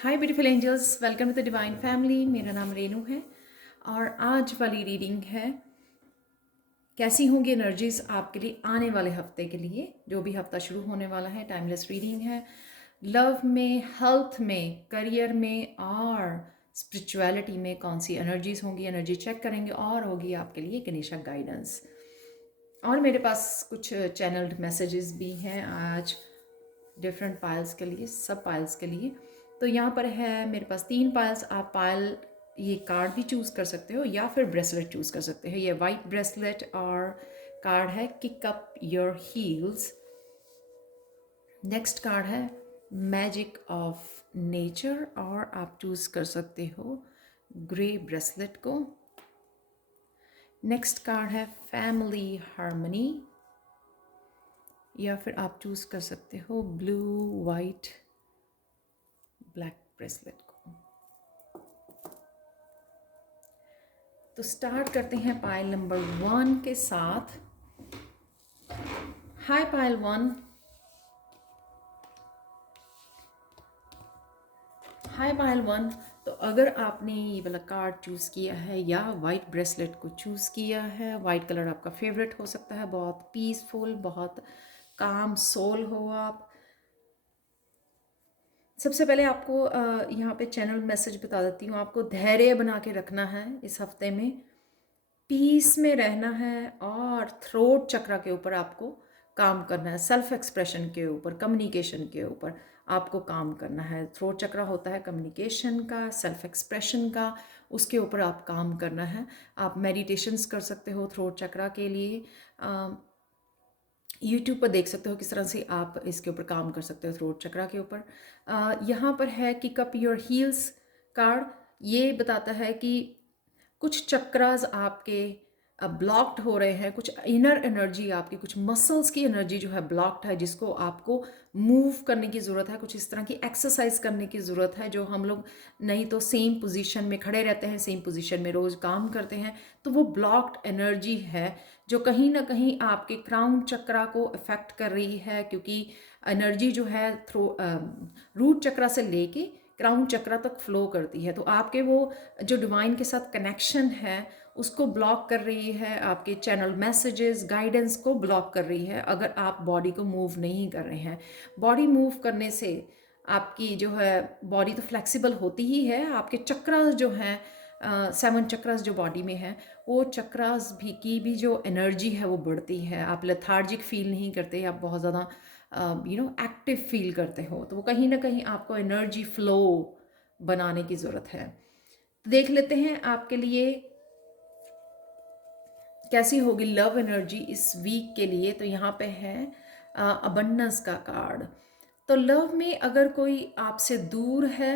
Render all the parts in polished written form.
Hi beautiful angels, welcome to the divine family. मेरा नाम रेनू है और आज वाली रीडिंग है कैसी होंगी एनर्जीज आपके लिए आने वाले हफ्ते के लिए, जो भी हफ्ता शुरू होने वाला है। टाइमलेस रीडिंग है। लव में, हेल्थ में, करियर में और स्पिरिचुअलिटी में कौन सी एनर्जीज होंगी, एनर्जी चेक करेंगे और होगी आपके लिए गणेशा गाइडेंस। और मेरे पास कुछ चैनल्ड मैसेजेस भी हैं आज डिफरेंट पायल्स के लिए, सब पायल्स के लिए। तो यहाँ पर है मेरे पास 3 पायल्स। आप पायल ये कार्ड भी चूज़ कर सकते हो या फिर ब्रेसलेट चूज़ कर सकते हो। ये वाइट ब्रेसलेट और कार्ड है kick up your heels. Next card है मैजिक ऑफ नेचर और आप चूज़ कर सकते हो ग्रे ब्रेसलेट को। नेक्स्ट कार्ड है फैमिली हार्मनी या फिर आप चूज़ कर सकते हो ब्लू वाइट ब्लैक ब्रेसलेट को। तो स्टार्ट करते हैं पायल नंबर 1 के साथ। हाय पायल 1। हाय पायल 1। तो अगर आपने ये वाला कार्ड चूज़ किया है या वाइट ब्रेसलेट को चूज़ किया है, वाइट कलर आपका फेवरेट हो सकता है, बहुत पीसफुल, बहुत काम सोल हो आप। सबसे पहले आपको यहाँ पे चैनल मैसेज बता देती हूँ। आपको धैर्य बना के रखना है इस हफ्ते में, पीस में रहना है और थ्रोट चक्रा के ऊपर आपको काम करना है। सेल्फ एक्सप्रेशन के ऊपर, कम्युनिकेशन के ऊपर आपको काम करना है। थ्रोट चक्रा होता है कम्युनिकेशन का, सेल्फ एक्सप्रेशन का, उसके ऊपर आप काम करना है। आप मेडिटेशंस कर सकते हो थ्रोट चक्रा के लिए। यूट्यूब पर देख सकते हो किस तरह से आप इसके ऊपर काम कर सकते हो थ्रोट चक्रा के ऊपर। यहाँ पर है kick up your heels card. ये बताता है कि कुछ चक्रास आपके ब्लॉक्ड हो रहे हैं, कुछ इनर एनर्जी आपकी, कुछ मसल्स की एनर्जी जो है ब्लॉक्ड है, जिसको आपको मूव करने की ज़रूरत है। कुछ इस तरह की एक्सरसाइज करने की ज़रूरत है। जो हम लोग नहीं तो सेम पोजीशन में खड़े रहते हैं, सेम पोजीशन में रोज़ काम करते हैं, तो वो ब्लॉक्ड एनर्जी है जो कहीं ना कहीं आपके क्राउन चक्रा को अफेक्ट कर रही है। क्योंकि एनर्जी जो है रूट चक्रा से लेके क्राउन चक्रा तक फ्लो करती है, तो आपके वो जो डिवाइन के साथ कनेक्शन है उसको ब्लॉक कर रही है। आपके चैनल मैसेजेस, गाइडेंस को ब्लॉक कर रही है अगर आप बॉडी को मूव नहीं कर रहे हैं। बॉडी मूव करने से आपकी जो है बॉडी तो फ्लेक्सिबल होती ही है। आपके चक्रास जो हैं, 7 चक्रास जो बॉडी में हैं, वो चक्रास भी की भी जो एनर्जी है वो बढ़ती है। आप लेथार्जिक फील नहीं करते, आप बहुत ज़्यादा एक्टिव फील करते हो। तो वो कहीं ना कहीं आपको एनर्जी फ्लो बनाने की ज़रूरत है। देख लेते हैं आपके लिए कैसी होगी लव एनर्जी इस वीक के लिए। तो यहाँ पे है अबंडेंस का कार्ड। तो लव में अगर कोई आपसे दूर है,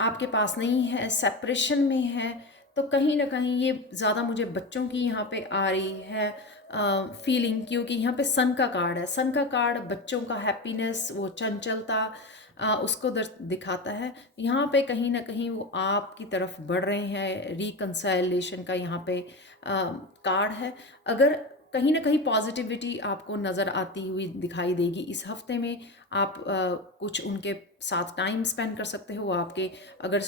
आपके पास नहीं है, सेपरेशन में है, तो कहीं ना कहीं ये ज़्यादा मुझे बच्चों की यहाँ पे आ रही है फीलिंग। क्योंकि यहाँ पे सन का कार्ड है। सन का कार्ड बच्चों का हैप्पीनेस, वो चंचलता, उसको दिखाता है। यहाँ पे कहीं ना कहीं वो आपकी तरफ बढ़ रहे हैं। रिकंसाइलेशन का यहाँ पे कार्ड है। अगर कहीं ना कहीं पॉजिटिविटी आपको नज़र आती हुई दिखाई देगी इस हफ्ते में। आप कुछ उनके साथ टाइम स्पेंड कर सकते हो। आपके अगर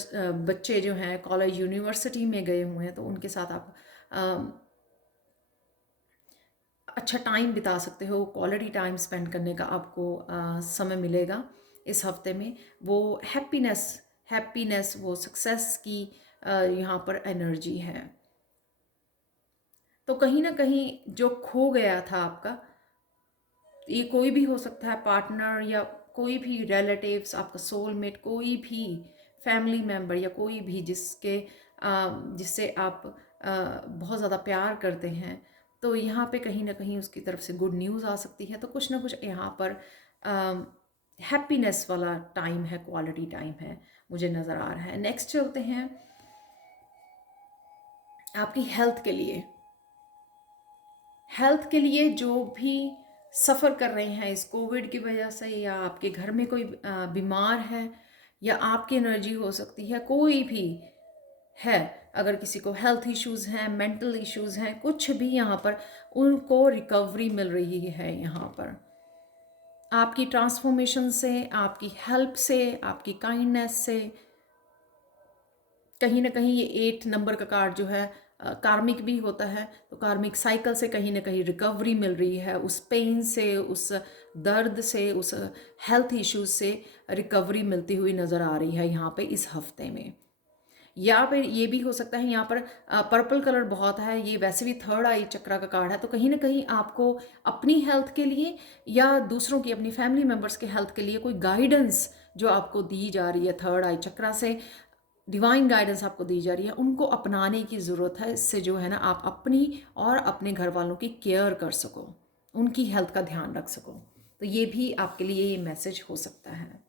बच्चे जो हैं कॉलेज यूनिवर्सिटी में गए हुए हैं, तो उनके साथ आप अच्छा टाइम बिता सकते हो। क्वालिटी टाइम स्पेंड करने का आपको समय मिलेगा इस हफ्ते में। वो हैप्पीनेस हैप्पीनेस वो सक्सेस की यहाँ पर एनर्जी है। तो कहीं ना कहीं जो खो गया था आपका, ये कोई भी हो सकता है, पार्टनर या कोई भी रिलेटिव्स, आपका सोलमेट, कोई भी फैमिली मेम्बर या कोई भी जिससे आप बहुत ज़्यादा प्यार करते हैं, तो यहाँ पे कहीं ना कहीं उसकी तरफ से गुड न्यूज़ आ सकती है। तो कुछ ना कुछ यहाँ पर हैप्पीनेस वाला टाइम है, क्वालिटी टाइम है, मुझे नज़र आ रहा है। नेक्स्ट चलते हैं आपकी हेल्थ के लिए। हेल्थ के लिए जो भी सफ़र कर रहे हैं इस कोविड की वजह से, या आपके घर में कोई बीमार है, या आपकी एनर्जी हो सकती है, कोई भी है, अगर किसी को हेल्थ इश्यूज़ हैं, मेंटल इश्यूज़ हैं, कुछ भी यहाँ पर उनको रिकवरी मिल रही है। यहाँ पर आपकी ट्रांसफॉर्मेशन से, आपकी हेल्प से, आपकी काइंडनेस से, कहीं ना कहीं ये 8 नंबर का कार्ड जो है कार्मिक भी होता है, तो कार्मिक साइकिल से कहीं ना कहीं रिकवरी मिल रही है, उस पेन से, उस दर्द से, उस हेल्थ इश्यूज से रिकवरी मिलती हुई नज़र आ रही है यहाँ पे इस हफ्ते में। या फिर ये भी हो सकता है यहाँ पर पर्पल कलर बहुत है, ये वैसे भी थर्ड आई चक्रा का कार्ड है, तो कहीं ना कहीं आपको अपनी हेल्थ के लिए या दूसरों की, अपनी फैमिली मेम्बर्स के हेल्थ के लिए कोई गाइडेंस जो आपको दी जा रही है थर्ड आई चक्रा से, डिवाइन गाइडेंस आपको दी जा रही है, उनको अपनाने की ज़रूरत है। इससे जो है ना आप अपनी और अपने घर वालों की केयर कर सको, उनकी हेल्थ का ध्यान रख सको। तो ये भी आपके लिए ये मैसेज हो सकता है।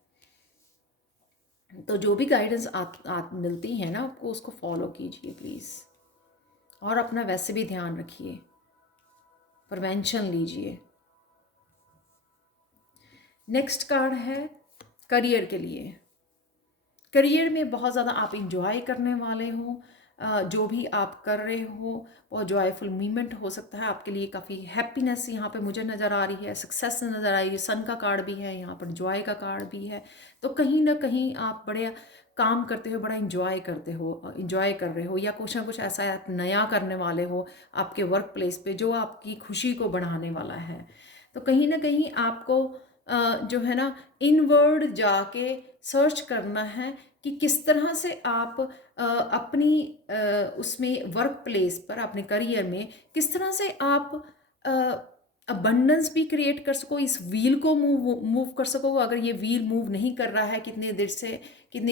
तो जो भी गाइडेंस आप मिलती है ना आपको, उसको फॉलो कीजिए प्लीज़, और अपना वैसे भी ध्यान रखिए, प्रिवेंशन लीजिए। नेक्स्ट कार्ड है करियर के लिए। करियर में बहुत ज़्यादा आप इंजॉय करने वाले हो, जो भी आप कर रहे हो वो जॉयफुल मूवमेंट हो सकता है आपके लिए। काफ़ी हैप्पीनेस यहाँ पे मुझे नज़र आ रही है, सक्सेस नज़र आ रही है, सन का कार्ड भी है यहाँ पर, जॉय का कार्ड भी है। तो कहीं ना कहीं आप बड़े काम करते हो, बड़ा इंजॉय करते हो, इंजॉय कर रहे हो, या कुछ ना कुछ ऐसा आप नया करने वाले हो आपके वर्क प्लेस पे जो आपकी खुशी को बढ़ाने वाला है। तो कहीं ना कहीं आपको जो है ना इनवर्ड जाके सर्च करना है कि किस तरह से आप अपनी उसमें वर्क प्लेस पर, अपने करियर में किस तरह से आप अबंडेंस भी क्रिएट कर सको, इस व्हील को मूव कर सको। अगर ये व्हील मूव नहीं कर रहा है कितनी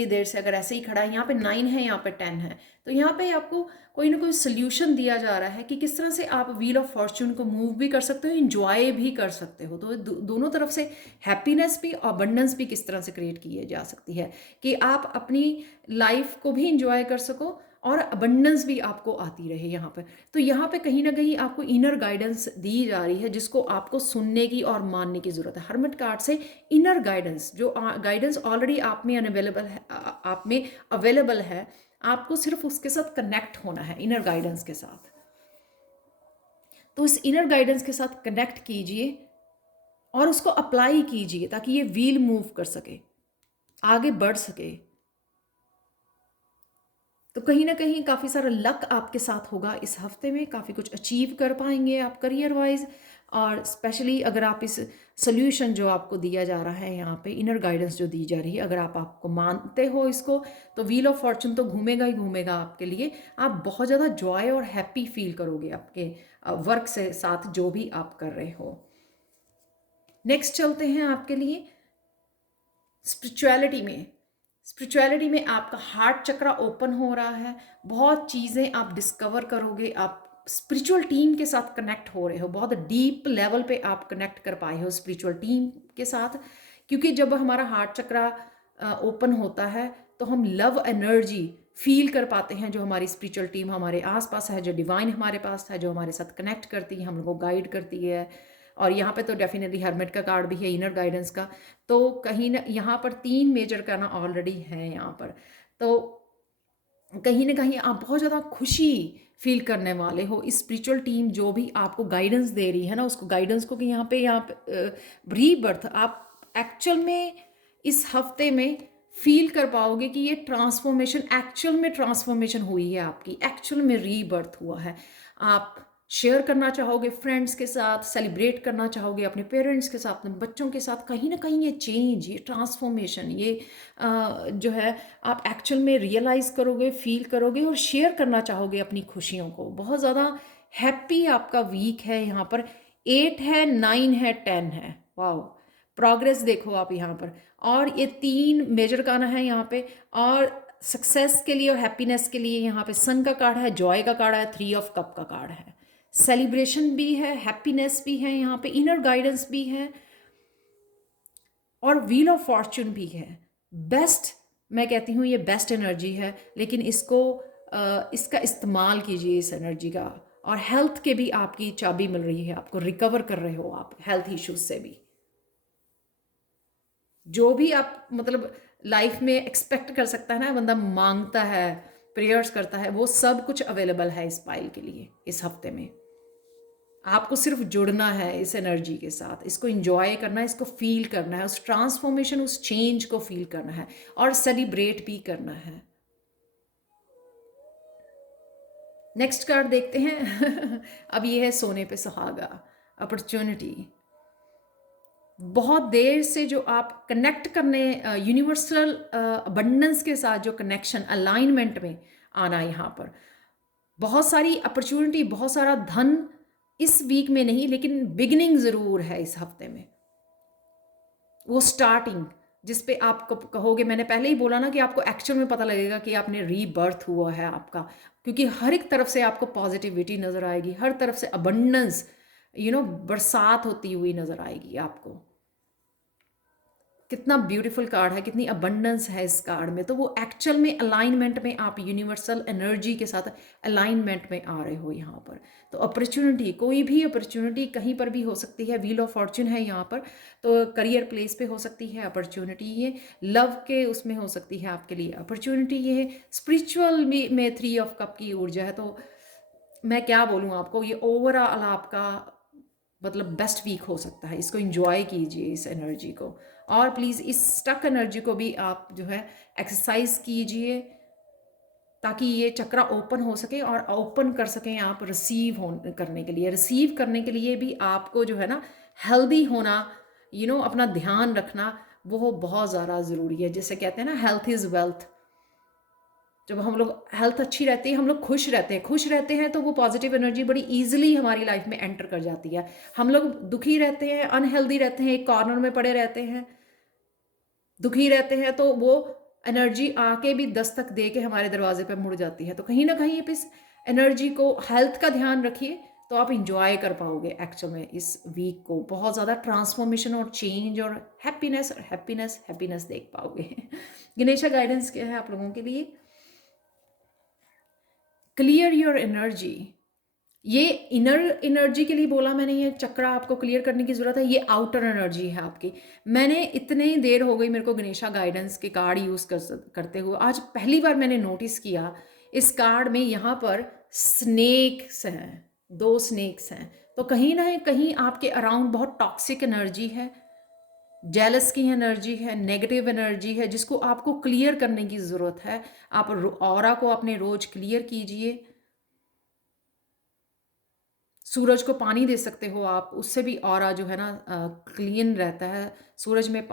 देर से अगर ऐसे ही खड़ा है, यहाँ पे 9 है, यहाँ पे 10 है, तो यहाँ पे आपको कोई ना कोई सोल्यूशन दिया जा रहा है कि किस तरह से आप व्हील ऑफ फॉर्च्यून को मूव भी कर सकते हो, इंजॉय भी कर सकते हो। तो दोनों तरफ से हैप्पीनेस भी, अबंडेंस भी किस तरह से क्रिएट की जा सकती है कि आप अपनी लाइफ को भी इंजॉय कर सको और अबंडेंस भी आपको आती रहे यहाँ पर। तो यहाँ पे कहीं ना कहीं आपको इनर गाइडेंस दी जा रही है, जिसको आपको सुनने की और मानने की ज़रूरत है। हर्मिट कार्ड से इनर गाइडेंस, जो गाइडेंस ऑलरेडी आप में अवेलेबल है, आप में अवेलेबल है, आपको सिर्फ उसके साथ कनेक्ट होना है, इनर गाइडेंस के साथ। तो इस इनर गाइडेंस के साथ कनेक्ट कीजिए और उसको अप्लाई कीजिए ताकि ये व्हील मूव कर सके, आगे बढ़ सके। तो कहीं ना कहीं काफ़ी सारा लक आपके साथ होगा इस हफ्ते में, काफ़ी कुछ अचीव कर पाएंगे आप करियर वाइज। और स्पेशली अगर आप इस सोल्यूशन जो आपको दिया जा रहा है यहाँ पे, इनर गाइडेंस जो दी जा रही है, अगर आपको मानते हो इसको, तो व्हील ऑफ फॉर्चून तो घूमेगा ही घूमेगा आपके लिए। आप बहुत ज़्यादा जॉय और हैप्पी फील करोगे आपके वर्क से साथ जो भी आप कर रहे हो। नेक्स्ट चलते हैं आपके लिए स्पिरिचुअलिटी में। स्पिरिचुअलिटी में आपका हार्ट चक्रा ओपन हो रहा है, बहुत चीज़ें आप डिस्कवर करोगे, आप स्पिरिचुअल टीम के साथ कनेक्ट हो रहे हो, बहुत डीप लेवल पे आप कनेक्ट कर पाए हो स्पिरिचुअल टीम के साथ। क्योंकि जब हमारा हार्ट चक्रा ओपन होता है तो हम लव एनर्जी फील कर पाते हैं, जो हमारी स्पिरिचुअल टीम हमारे आसपास है, जो डिवाइन हमारे पास है, जो हमारे साथ कनेक्ट करती है, हम लोगों को गाइड करती है। और यहाँ पे तो डेफिनेटली हर्मिट का कार्ड भी है, इनर गाइडेंस का। तो कहीं ना यहाँ पर 3 मेजर का ना ऑलरेडी है यहाँ पर। तो कहीं ना कहीं आप बहुत ज़्यादा खुशी फील करने वाले हो। इस स्पिरिचुअल टीम जो भी आपको गाइडेंस दे रही है ना, उसको गाइडेंस को कि यहाँ पे रीबर्थ आप एक्चुअल में इस हफ्ते में फील कर पाओगे कि ये ट्रांसफॉर्मेशन एक्चुअल में ट्रांसफॉर्मेशन हुई है आपकी, एक्चुअल में रीबर्थ हुआ है। आप शेयर करना चाहोगे फ्रेंड्स के साथ, सेलिब्रेट करना चाहोगे अपने पेरेंट्स के साथ, अपने बच्चों के साथ। कहीं ना कहीं ये चेंज, ये ट्रांसफॉर्मेशन, ये जो है आप एक्चुअल में रियलाइज़ करोगे, फील करोगे और शेयर करना चाहोगे अपनी खुशियों को। बहुत ज़्यादा हैप्पी आपका वीक है यहाँ पर। 8 है, 9 है, 10 है, वाओ, प्रोग्रेस देखो आप यहाँ पर। और ये 3 मेजर गाना है यहाँ पे। और सक्सेस के लिए और हैप्पीनेस के लिए यहाँ पे सन का कार्ड है, जॉय का कार्ड है, 3 ऑफ कप का कार्ड है। सेलिब्रेशन भी है, हैप्पीनेस भी है यहाँ पे, इनर गाइडेंस भी है और व्हील ऑफ फॉर्च्यून भी है। बेस्ट, मैं कहती हूँ ये बेस्ट एनर्जी है, लेकिन इसको इसका इस्तेमाल कीजिए इस एनर्जी का। और हेल्थ के भी आपकी चाबी मिल रही है, आपको रिकवर कर रहे हो आप हेल्थ इश्यूज से भी। जो भी आप मतलब लाइफ में एक्सपेक्ट कर सकता है ना, बंदा मांगता है, प्रेयर्स करता है, वो सब कुछ अवेलेबल है इस पाइल के लिए इस हफ्ते में। आपको सिर्फ जुड़ना है इस एनर्जी के साथ, इसको एंजॉय करना है, इसको फील करना है, उस ट्रांसफॉर्मेशन, उस चेंज को फील करना है और सेलिब्रेट भी करना है। नेक्स्ट कार्ड देखते हैं। अब ये है सोने पे सुहागा, अपॉर्चुनिटी। बहुत देर से जो आप कनेक्ट करने, यूनिवर्सल अबंडेंस के साथ जो कनेक्शन, अलाइनमेंट में आना, यहाँ पर बहुत सारी अपॉर्चुनिटी, बहुत सारा धन इस वीक में नहीं, लेकिन बिगिनिंग ज़रूर है इस हफ्ते में। वो स्टार्टिंग जिस पे आप कहोगे, मैंने पहले ही बोला ना कि आपको एक्चुअल में पता लगेगा कि आपने रीबर्थ हुआ है आपका, क्योंकि हर एक तरफ से आपको पॉजिटिविटी नज़र आएगी, हर तरफ से अबंडेंस, बरसात होती हुई नज़र आएगी आपको। कितना ब्यूटीफुल कार्ड है, कितनी अबंडेंस है इस कार्ड में। तो वो एक्चुअल में अलाइनमेंट में, आप यूनिवर्सल एनर्जी के साथ अलाइनमेंट में आ रहे हो यहाँ पर। तो अपॉर्चुनिटी, कोई भी अपॉर्चुनिटी कहीं पर भी हो सकती है। व्हील ऑफ फॉर्चून है यहाँ पर, तो करियर प्लेस पे हो सकती है अपॉर्चुनिटी, ये लव के उसमें हो सकती है आपके लिए अपॉर्चुनिटी। ये है स्पिरिचुअल में 3 ऑफ कप की ऊर्जा है। तो मैं क्या बोलूँ आपको, ये ओवरऑल आपका मतलब बेस्ट वीक हो सकता है। इसको एंजॉय कीजिए इस एनर्जी को, और प्लीज़ इस स्टक एनर्जी को भी आप जो है एक्सरसाइज कीजिए, ताकि ये चक्रा ओपन हो सके और ओपन कर सकें आप करने के लिए। रिसीव करने के लिए भी आपको जो है ना हेल्दी होना, अपना ध्यान रखना, वो बहुत ज़्यादा ज़रूरी है। जैसे कहते हैं ना, हेल्थ इज़ वेल्थ। जब हम लोग हेल्थ अच्छी रहती है, हम लोग खुश रहते हैं, तो वो पॉजिटिव एनर्जी बड़ी इजीली हमारी लाइफ में एंटर कर जाती है। हम लोग दुखी रहते हैं, अनहेल्दी रहते हैं, एक कॉर्नर में पड़े रहते हैं, दुखी रहते हैं, तो वो एनर्जी आके भी दस्तक दे के हमारे दरवाजे पे मुड़ जाती है। तो कहीं ना कहीं इस एनर्जी को, हेल्थ का ध्यान रखिए, तो आप इंजॉय कर पाओगे एक्चुअल में इस वीक को। बहुत ज़्यादा ट्रांसफॉर्मेशन और चेंज और हैप्पीनेस देख पाओगे। गणेशा गाइडेंस क्या है आप लोगों के लिए? Clear your energy. ये इनर एनर्जी के लिए बोला मैंने, ये चक्रा आपको क्लियर करने की ज़रूरत है। ये आउटर एनर्जी है आपकी। मैंने इतने देर हो गई मेरे को गणेशा गाइडेंस के कार्ड यूज़ करते हुए, आज पहली बार मैंने नोटिस किया इस कार्ड में यहाँ पर स्नेक्स हैं, 2 स्नेक्स हैं। तो कहीं ना कहीं आपके अराउंड बहुत टॉक्सिक एनर्जी है, जेलस की एनर्जी है, नेगेटिव एनर्जी है, जिसको आपको क्लियर करने की ज़रूरत है। आप ऑरा को अपने रोज क्लियर कीजिए। सूरज को पानी दे सकते हो आप, उससे भी ऑरा जो है ना क्लीन रहता है। सूरज में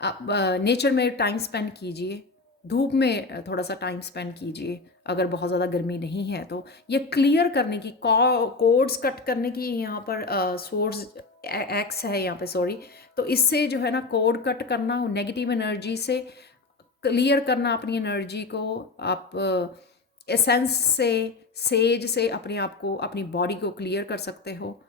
आप नेचर में टाइम स्पेंड कीजिए, धूप में थोड़ा सा टाइम स्पेंड कीजिए, अगर बहुत ज़्यादा गर्मी नहीं है तो। ये क्लियर करने की, कोड्स कट करने की यहाँ पर सोर्स एक्स है यहाँ पे, सॉरी। तो इससे जो है ना कोड कट करना, नेगेटिव एनर्जी से क्लियर करना अपनी एनर्जी को। आप एसेंस से, सेज से अपने आप को, अपनी बॉडी को क्लियर कर सकते हो।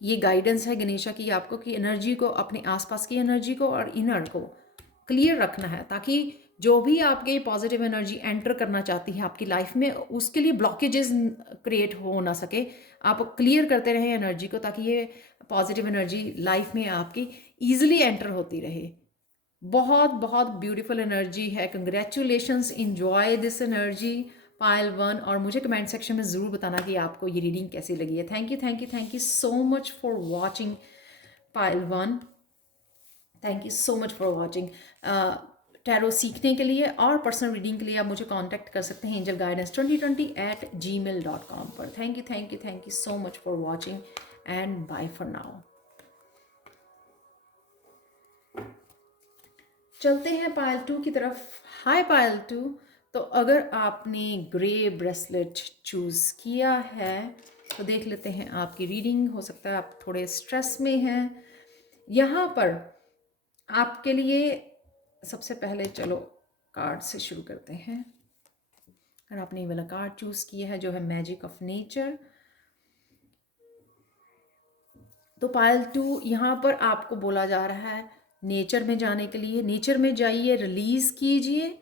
ये गाइडेंस है गणेशा की आपको कि एनर्जी को, अपने आसपास की एनर्जी को और इनर को क्लियर रखना है, ताकि जो भी आपके पॉजिटिव एनर्जी एंटर करना चाहती है आपकी लाइफ में, उसके लिए ब्लॉकेजेस क्रिएट हो ना सके। आप क्लियर करते रहें एनर्जी को, ताकि ये पॉजिटिव एनर्जी लाइफ में आपकी ईजिली एंटर होती रहे। बहुत बहुत ब्यूटीफुल एनर्जी है। कंग्रेचुलेशंस, इंजॉय दिस एनर्जी पायल 1, और मुझे कमेंट सेक्शन में ज़रूर बताना कि आपको ये रीडिंग कैसी लगी है। Thank you so much for watching Payal 1। Thank you so much for watching. Tarot सीखने के लिए और पर्सनल रीडिंग के लिए आप मुझे कांटेक्ट कर सकते हैं angelguidance2020@gmail.com पर। Thank you so much for watching and bye for now. चलते हैं पायल 2 की तरफ। हाय पायल 2। तो अगर आपने ग्रे ब्रेसलेट चूज़ किया है तो देख लेते हैं आपकी रीडिंग। हो सकता है आप थोड़े स्ट्रेस में हैं। यहाँ पर आपके लिए सबसे पहले चलो कार्ड से शुरू करते हैं। अगर आपने ये वाला कार्ड चूज़ किया है जो है मैजिक ऑफ नेचर, तो पायल 2 यहाँ पर आपको बोला जा रहा है नेचर में जाने के लिए। नेचर में जाइए, रिलीज कीजिए।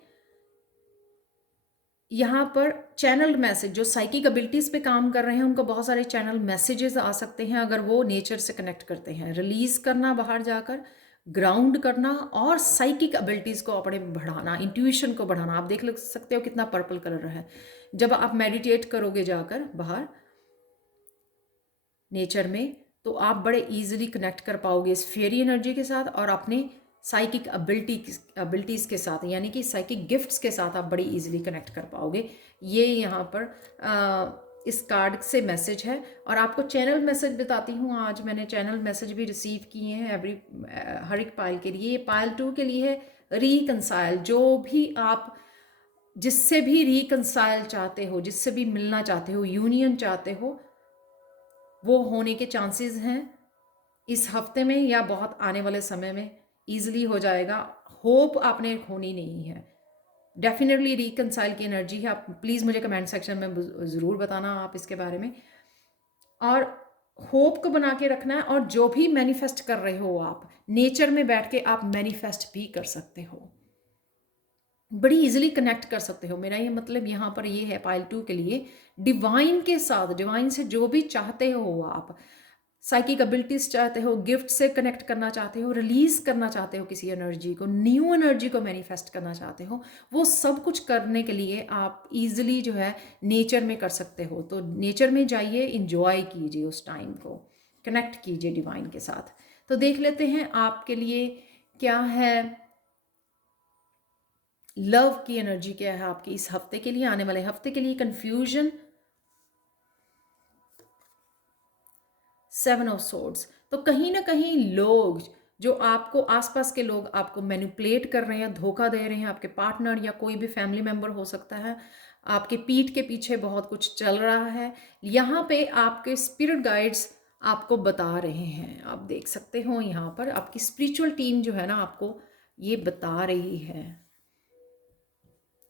यहाँ पर चैनल मैसेज, जो साइकिक एबिलिटीज़ पे काम कर रहे हैं उनको बहुत सारे चैनल मैसेजेस आ सकते हैं अगर वो नेचर से कनेक्ट करते हैं। रिलीज़ करना बाहर जाकर, ग्राउंड करना और साइकिक एबिलिटीज़ को अपने बढ़ाना, इंट्यूशन को बढ़ाना। आप देख सकते हो कितना पर्पल कलर है। जब आप मेडिटेट करोगे जाकर बाहर नेचर में, तो आप बड़े इजीली कनेक्ट कर पाओगे इस फेरी एनर्जी के साथ और अपने साइकिक एबिलिटीज़ के साथ, यानी कि साइकिक गिफ्ट्स के साथ आप बड़ी इजीली कनेक्ट कर पाओगे। ये यहाँ पर इस कार्ड से मैसेज है। और आपको चैनल मैसेज बताती हूँ। आज मैंने चैनल मैसेज भी रिसीव किए हैं हर एक पाइल के लिए। पाइल 2 के लिए है रिकंसाइल। जो भी आप जिससे भी रिकंसाइल चाहते हो, जिससे भी मिलना चाहते हो, यूनियन चाहते हो, वो होने के चांसेस हैं इस हफ्ते में या बहुत आने वाले समय में ईजिली हो जाएगा। होप आपने खोनी नहीं है, डेफिनेटली रिकंसाइल की एनर्जी है। आप प्लीज़ मुझे कमेंट सेक्शन में ज़रूर बताना आप इसके बारे में। और होप को बना के रखना है। और जो भी मैनिफेस्ट कर रहे हो आप, नेचर में बैठ के आप मैनिफेस्ट भी कर सकते हो, बड़ी इजीली कनेक्ट कर सकते हो। मेरा ये मतलब यहाँ पर ये है पाइल 2 के लिए, डिवाइन के साथ, डिवाइन से जो भी चाहते हो आप, साइकिक एबिलिटीज चाहते हो, गिफ्ट से कनेक्ट करना चाहते हो, रिलीज करना चाहते हो किसी एनर्जी को, न्यू एनर्जी को मैनिफेस्ट करना चाहते हो, वो सब कुछ करने के लिए आप इजीली जो है नेचर में कर सकते हो। तो नेचर में जाइए, इंजॉय कीजिए उस टाइम को, कनेक्ट कीजिए डिवाइन के साथ। तो देख लेते हैं आपके लिए क्या है, लव की एनर्जी क्या है आपकी इस हफ्ते के लिए, आने वाले हफ्ते के लिए। Confusion, 7 of swords. तो कहीं ना कहीं लोग जो आपको, आसपास के लोग आपको मैनिपुलेट कर रहे हैं, धोखा दे रहे हैं, आपके पार्टनर या कोई भी फैमिली मेंबर हो सकता है, आपके पीठ के पीछे बहुत कुछ चल रहा है। यहाँ पे आपके स्पिरिट गाइड्स आपको बता रहे हैं, आप देख सकते हो यहाँ पर आपकी स्पिरिचुअल टीम जो है ना आपको ये बता रही है।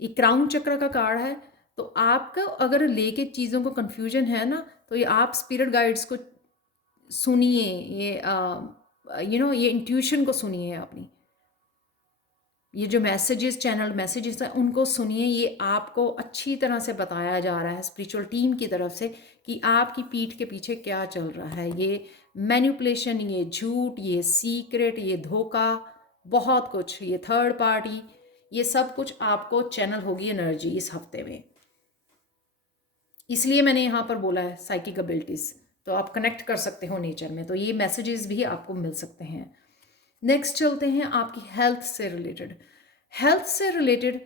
ये क्राउन चक्र का कार्ड है। तो आपका अगर लेके चीज़ों को कंफ्यूजन है ना, तो ये आप स्पिरिट गाइड्स को सुनिए, ये ये इंट्यूशन को सुनिए अपनी, ये जो मैसेजेस, चैनल मैसेजेस हैं उनको सुनिए। ये आपको अच्छी तरह से बताया जा रहा है स्पिरिचुअल टीम की तरफ से कि आपकी पीठ के पीछे क्या चल रहा है। ये मैनिपुलेशन, ये झूठ, ये सीक्रेट, ये धोखा, बहुत कुछ, ये थर्ड पार्टी, ये सब कुछ आपको चैनल होगी एनर्जी इस हफ्ते में। इसलिए मैंने यहाँ पर बोला है साइकिक एबिलिटीज़, तो आप कनेक्ट कर सकते हो नेचर में, तो ये मैसेजेस भी आपको मिल सकते हैं। नेक्स्ट चलते हैं आपकी हेल्थ से रिलेटेड। हेल्थ से रिलेटेड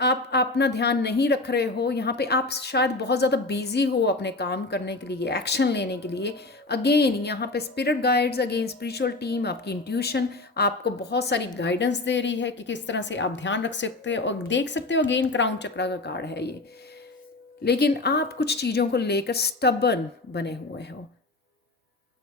आप अपना ध्यान नहीं रख रहे हो, यहाँ पे आप शायद बहुत ज़्यादा बिजी हो अपने काम करने के लिए, एक्शन लेने के लिए। अगेन यहाँ पे spirit guides, again spiritual team, आपकी इंट्यूशन आपको बहुत सारी गाइडेंस दे रही है कि किस तरह से आप ध्यान रख सकते हो। और देख सकते हो अगेन क्राउन चक्र का कार्ड है ये। लेकिन आप कुछ चीज़ों को लेकर स्टबर्न बने हुए हो,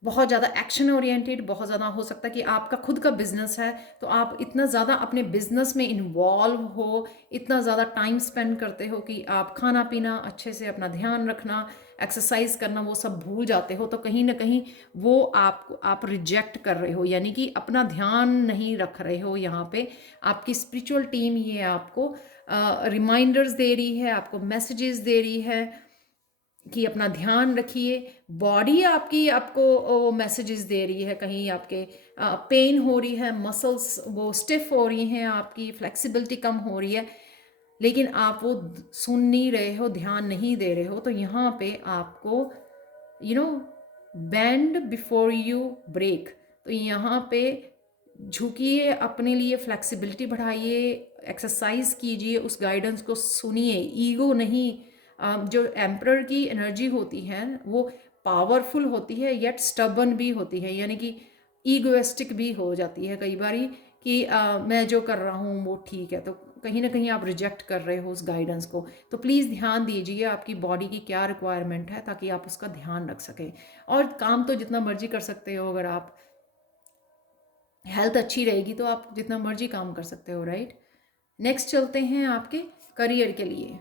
बहुत ज़्यादा एक्शन ओरिएंटेड, बहुत ज़्यादा हो सकता है कि आपका खुद का बिजनेस है तो आप इतना ज़्यादा अपने बिजनेस में इन्वॉल्व हो, इतना ज़्यादा टाइम स्पेंड करते हो कि आप खाना पीना अच्छे से, अपना ध्यान रखना, एक्सरसाइज करना, वो सब भूल जाते हो। तो कहीं ना कहीं वो आप रिजेक्ट कर रहे हो, यानी कि अपना ध्यान नहीं रख रहे हो। यहाँ पे आपकी स्पिरिचुअल टीम ये आपको रिमाइंडर्स दे रही है, आपको मैसेजेस दे रही है कि अपना ध्यान रखिए। बॉडी आपकी आपको मैसेजेस दे रही है, कहीं आपके पेन हो रही है, मसल्स वो स्टिफ हो रही हैं, आपकी फ्लेक्सिबिलिटी कम हो रही है, लेकिन आप वो सुन नहीं रहे हो, ध्यान नहीं दे रहे हो। तो यहाँ पे आपको बेंड बिफोर यू ब्रेक। तो यहाँ पे झुकिए, अपने लिए फ्लेक्सिबिलिटी बढ़ाइए, एक्सरसाइज कीजिए, उस गाइडेंस को सुनिए। ईगो नहीं, जो एम्परर की एनर्जी होती है वो पावरफुल होती है येट स्टबर्न भी होती है, यानी कि ईगोइस्टिक भी हो जाती है कई बारी कि मैं जो कर रहा हूँ वो ठीक है। तो कहीं ना कहीं आप रिजेक्ट कर रहे हो उस गाइडेंस को। तो प्लीज़ ध्यान दीजिए आपकी बॉडी की क्या रिक्वायरमेंट है, ताकि आप उसका ध्यान रख सकें। और काम तो जितना मर्जी कर सकते हो, अगर आप हेल्थ अच्छी रहेगी तो आप जितना मर्जी काम कर सकते हो, राइट। नेक्स्ट चलते हैं आपके करियर के लिए।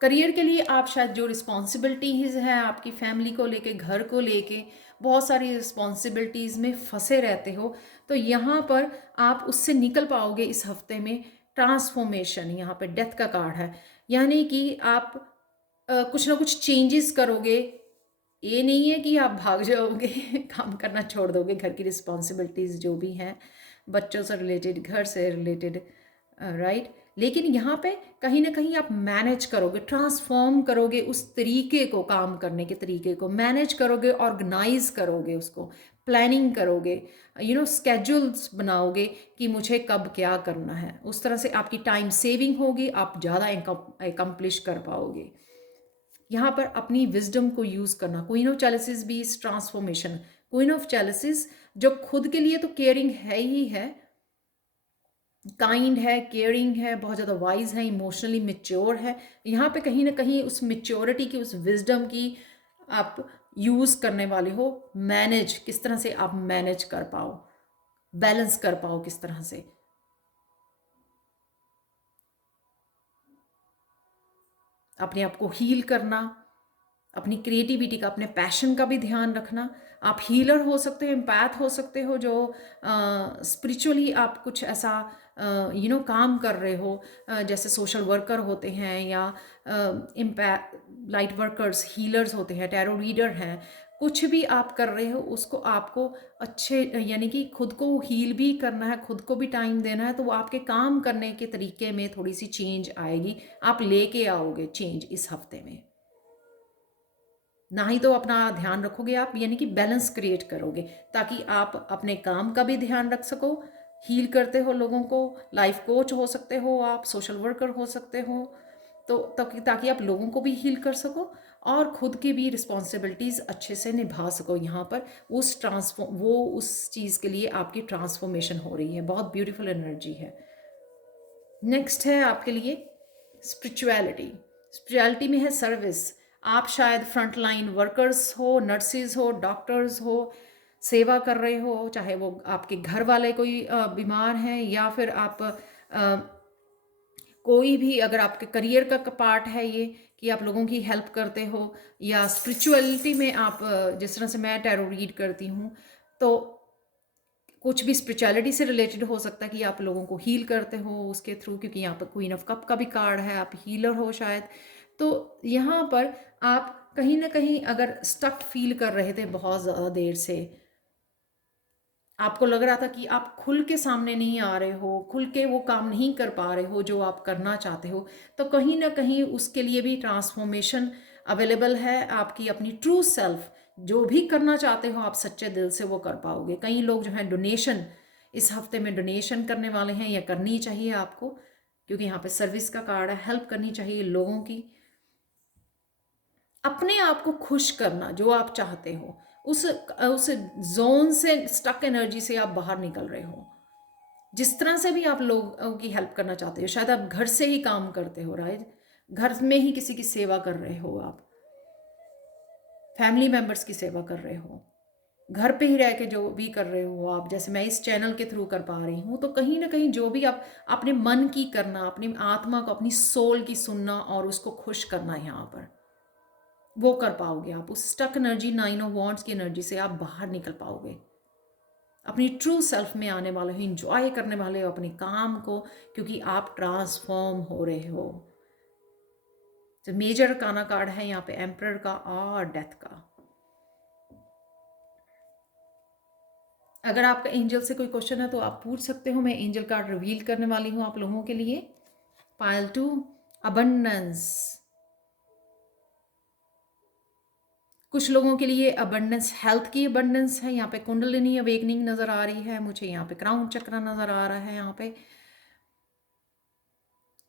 करियर के लिए आप शायद जो रिस्पॉन्सिबिलिटीज़ है आपकी फैमिली को लेके, घर को लेके, बहुत सारी रिस्पॉन्सिबिलिटीज़ में फंसे रहते हो, तो यहाँ पर आप उससे निकल पाओगे इस हफ्ते में। ट्रांसफॉर्मेशन, यहाँ पे डेथ का कार्ड है, यानी कि आप कुछ ना कुछ चेंजेस करोगे ये नहीं है कि आप भाग जाओगे काम करना छोड़ दोगे, घर की रिस्पॉन्सिबिलिटीज़ जो भी हैं, बच्चों से रिलेटेड, घर से रिलेटेड, राइट। लेकिन यहाँ पे कहीं ना कहीं आप मैनेज करोगे, ट्रांसफॉर्म करोगे उस तरीके को, काम करने के तरीके को मैनेज करोगे, ऑर्गेनाइज करोगे, उसको प्लानिंग करोगे, स्केड्यूल्स बनाओगे कि मुझे कब क्या करना है। उस तरह से आपकी टाइम सेविंग होगी, आप ज़्यादा एकम्प्लिश कर पाओगे। यहाँ पर अपनी विजडम को यूज़ करना। क्वीन ऑफ चैलिसेस भी इस ट्रांसफॉर्मेशन, क्वीन ऑफ चैलिसेस जो खुद के लिए तो केयरिंग है ही है, काइंड है, केयरिंग है, बहुत ज़्यादा वाइज है, इमोशनली मेच्योर है। यहाँ पे कहीं ना कहीं उस मेच्योरिटी की, उस विजडम की आप यूज़ करने वाले हो। मैनेज, किस तरह से आप मैनेज कर पाओ, बैलेंस कर पाओ किस तरह से। अपने आप को हील करना, अपनी क्रिएटिविटी का, अपने पैशन का भी ध्यान रखना। आप हीलर हो सकते हो, एम्पैथ हो सकते हो, जो स्पिरिचुअली आप कुछ ऐसा काम कर रहे हो, जैसे सोशल वर्कर होते हैं, या लाइट वर्कर्स, हीलर्स होते हैं, टैरो रीडर हैं। कुछ भी आप कर रहे हो उसको आपको अच्छे, यानी कि खुद को हील भी करना है, खुद को भी टाइम देना है, तो वो आपके काम करने के तरीके में थोड़ी सी चेंज आएगी। आप लेके आओगे चेंज इस हफ्ते में। ना ही तो अपना ध्यान रखोगे आप, यानी कि बैलेंस क्रिएट करोगे, ताकि आप अपने काम का भी ध्यान रख सको, हील करते हो लोगों को, लाइफ कोच हो सकते हो आप, सोशल वर्कर हो सकते हो, तो ताकि आप लोगों को भी हील कर सको और खुद की भी रिस्पॉन्सिबिलिटीज़ अच्छे से निभा सको। यहाँ पर उस चीज़ के लिए आपकी ट्रांसफॉर्मेशन हो रही है। बहुत ब्यूटीफुल एनर्जी है। नेक्स्ट है आपके लिए स्पिरिचुअलिटी। स्पिरिचुअलिटी में है सर्विस। आप शायद फ्रंट लाइन वर्कर्स हो, नर्सिस हो, डॉक्टर्स हो, सेवा कर रहे हो, चाहे वो आपके घर वाले कोई बीमार हैं, या फिर आप कोई भी, अगर आपके करियर का पार्ट है ये कि आप लोगों की हेल्प करते हो, या स्पिरिचुअलिटी में आप जिस तरह से मैं टैरो रीड करती हूँ, तो कुछ भी स्पिरिचुअलिटी से रिलेटेड हो सकता है कि आप लोगों को हील करते हो उसके थ्रू, क्योंकि यहाँ पर क्वीन ऑफ कप का भी कार्ड है, आप हीलर हो शायद। तो यहाँ पर आप कहीं ना कहीं अगर स्टक फील कर रहे थे बहुत ज़्यादा देर से, आपको लग रहा था कि आप खुल के सामने नहीं आ रहे हो, खुल के वो काम नहीं कर पा रहे हो जो आप करना चाहते हो, तो कहीं ना कहीं उसके लिए भी ट्रांसफॉर्मेशन अवेलेबल है। आपकी अपनी ट्रू सेल्फ जो भी करना चाहते हो, आप सच्चे दिल से वो कर पाओगे। कई लोग जो हैं डोनेशन, इस हफ्ते में डोनेशन करने वाले हैं, या करनी चाहिए आपको, क्योंकि यहाँ पे सर्विस का कार्ड है, हेल्प करनी चाहिए लोगों की। अपने आप को खुश करना, जो आप चाहते हो, उस जोन से, स्टक एनर्जी से आप बाहर निकल रहे हो। जिस तरह से भी आप लोगों की हेल्प करना चाहते हो, शायद आप घर से ही काम करते हो, राइट, घर में ही किसी की सेवा कर रहे हो, आप फैमिली मेंबर्स की सेवा कर रहे हो, घर पे ही रह के जो भी कर रहे हो आप, जैसे मैं इस चैनल के थ्रू कर पा रही हूँ, तो कहीं ना कहीं जो भी आप अपने मन की करना, अपनी आत्मा को, अपनी सोल की सुनना और उसको खुश करना, यहाँ पर वो कर पाओगे आप। उस स्टक एनर्जी, 9 ऑफ वॉन्ड्स की एनर्जी से आप बाहर निकल पाओगे, अपनी ट्रू सेल्फ में आने वाले हो, इंजॉय करने वाले हो अपने काम को, क्योंकि आप ट्रांसफॉर्म हो रहे हो। तो मेजर काना कार्ड है यहाँ पे एम्परर का और डेथ का। अगर आपका एंजल से कोई क्वेश्चन है तो आप पूछ सकते हो। मैं एंजल कार्ड रिवील करने वाली हूँ आप लोगों के लिए। Pile 2, abundance. कुछ लोगों के लिए अबंडेंस हेल्थ की अबंडेंस है। यहाँ पे कुंडलिनी अवेकनिंग नज़र आ रही है मुझे, यहाँ पे क्राउन चक्र नज़र आ रहा है। यहाँ पे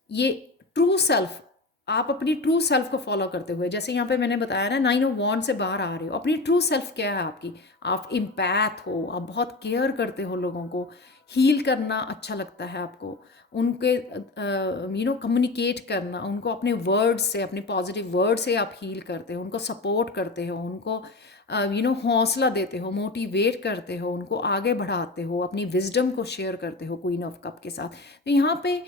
ये ट्रू सेल्फ, आप अपनी ट्रू सेल्फ को फॉलो करते हुए, जैसे यहाँ पे मैंने बताया ना, 9 ऑफ वॉन्ड से बाहर आ रहे हो। अपनी ट्रू सेल्फ क्या है आपकी? आप इम्पैथ हो, आप बहुत केयर करते हो लोगों को, हील करना अच्छा लगता है आपको, उनके कम्युनिकेट करना, उनको अपने वर्ड से, अपने पॉजिटिव वर्ड से आप हील करते हो, उनको सपोर्ट करते हो, उनको हौसला देते हो, मोटिवेट करते हो, उनको आगे बढ़ाते हो, अपनी विजडम को शेयर करते हो क्वीन ऑफ कप के साथ। तो यहाँ पे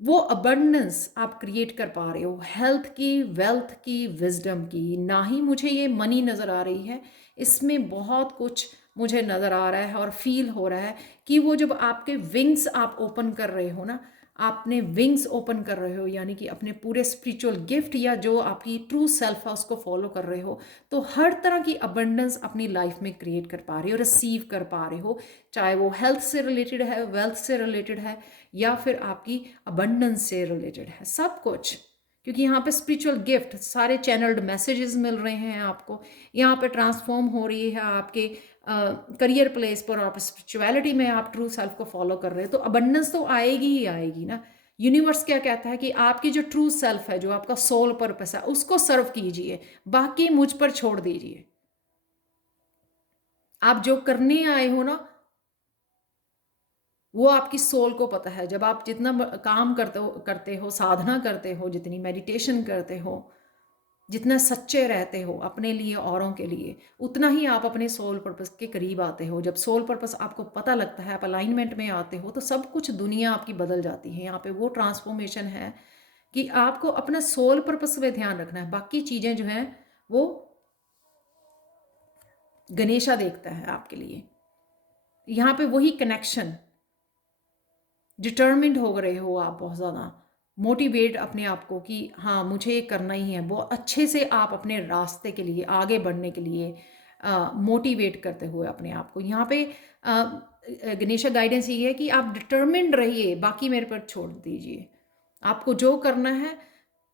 वो अबंडेंस आप क्रिएट कर पा रहे हो, हेल्थ की, वेल्थ की, विजडम की। ना ही मुझे ये मनी नज़र आ रही है, इसमें बहुत कुछ मुझे नज़र आ रहा है और फील हो रहा है कि वो जब आपके विंग्स आप ओपन कर रहे हो ना, आपने विंग्स ओपन कर रहे हो, यानी कि अपने पूरे स्पिरिचुअल गिफ्ट या जो आपकी ट्रू सेल्फ है उसको फॉलो कर रहे हो, तो हर तरह की अबंडेंस अपनी लाइफ में क्रिएट कर पा रहे हो, रिसीव कर पा रहे हो, चाहे वो हेल्थ से रिलेटेड है, वेल्थ से रिलेटेड है, या फिर आपकी अबंडेंस से रिलेटेड है, सब कुछ। क्योंकि यहाँ पे स्पिरिचुअल गिफ्ट सारे चैनल्ड मैसेजेस मिल रहे हैं आपको, यहाँ पे ट्रांसफॉर्म हो रही है आपके करियर प्लेस पर, आप स्पिरिचुअलिटी में आप ट्रू सेल्फ को फॉलो कर रहे हो, तो अबंडेंस तो आएगी ही आएगी ना। यूनिवर्स क्या कहता है कि आपकी जो ट्रू सेल्फ है, जो आपका सोल पर्पस है, उसको सर्व कीजिए, बाकी मुझ पर छोड़ दीजिए। आप जो करने आए हो ना, वो आपकी सोल को पता है। जब आप जितना काम करते हो, साधना करते हो, जितनी मेडिटेशन करते हो, जितना सच्चे रहते हो अपने लिए, औरों के लिए, उतना ही आप अपने सोल पर्पस के करीब आते हो। जब सोल पर्पस आपको पता लगता है, आप अलाइनमेंट में आते हो, तो सब कुछ दुनिया आपकी बदल जाती है। यहाँ पे वो ट्रांसफॉर्मेशन है कि आपको अपना सोल पर्पस पे ध्यान रखना है, बाकी चीज़ें जो हैं वो गणेशा देखता है आपके लिए। यहाँ पे वही कनेक्शन, डिटर्मिन्ड हो रहे हो आप बहुत ज़्यादा, मोटिवेट अपने आप को कि हाँ मुझे ये करना ही है, बहुत अच्छे से आप अपने रास्ते के लिए आगे बढ़ने के लिए मोटिवेट करते हुए अपने आप को। यहाँ पे गणेशा गाइडेंस ये है कि आप डिटर्मिन्ड रहिए, बाकी मेरे पर छोड़ दीजिए। आपको जो करना है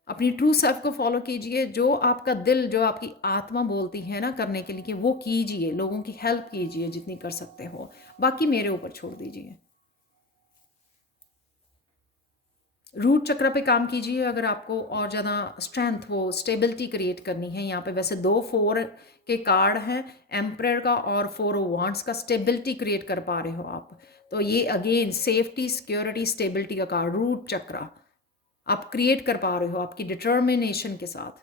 अपनी ट्रू सेल्फ को फॉलो कीजिए, जो आपका दिल, जो आपकी आत्मा बोलती है ना करने के लिए, वो कीजिए, लोगों की हेल्प कीजिए जितनी कर सकते हो, बाकी मेरे ऊपर छोड़ दीजिए। रूट चक्र पे काम कीजिए अगर आपको और ज़्यादा स्ट्रेंथ, वो स्टेबिलिटी क्रिएट करनी है। यहाँ पे वैसे 2 4 के कार्ड हैं, एम्परर का और 4 ऑफ वांड्स का। स्टेबिलिटी क्रिएट कर पा रहे हो आप, तो ये अगेन सेफ्टी, सिक्योरिटी, स्टेबिलिटी का कार्ड, रूट चक्र आप क्रिएट कर पा रहे हो आपकी डिटर्मिनेशन के साथ।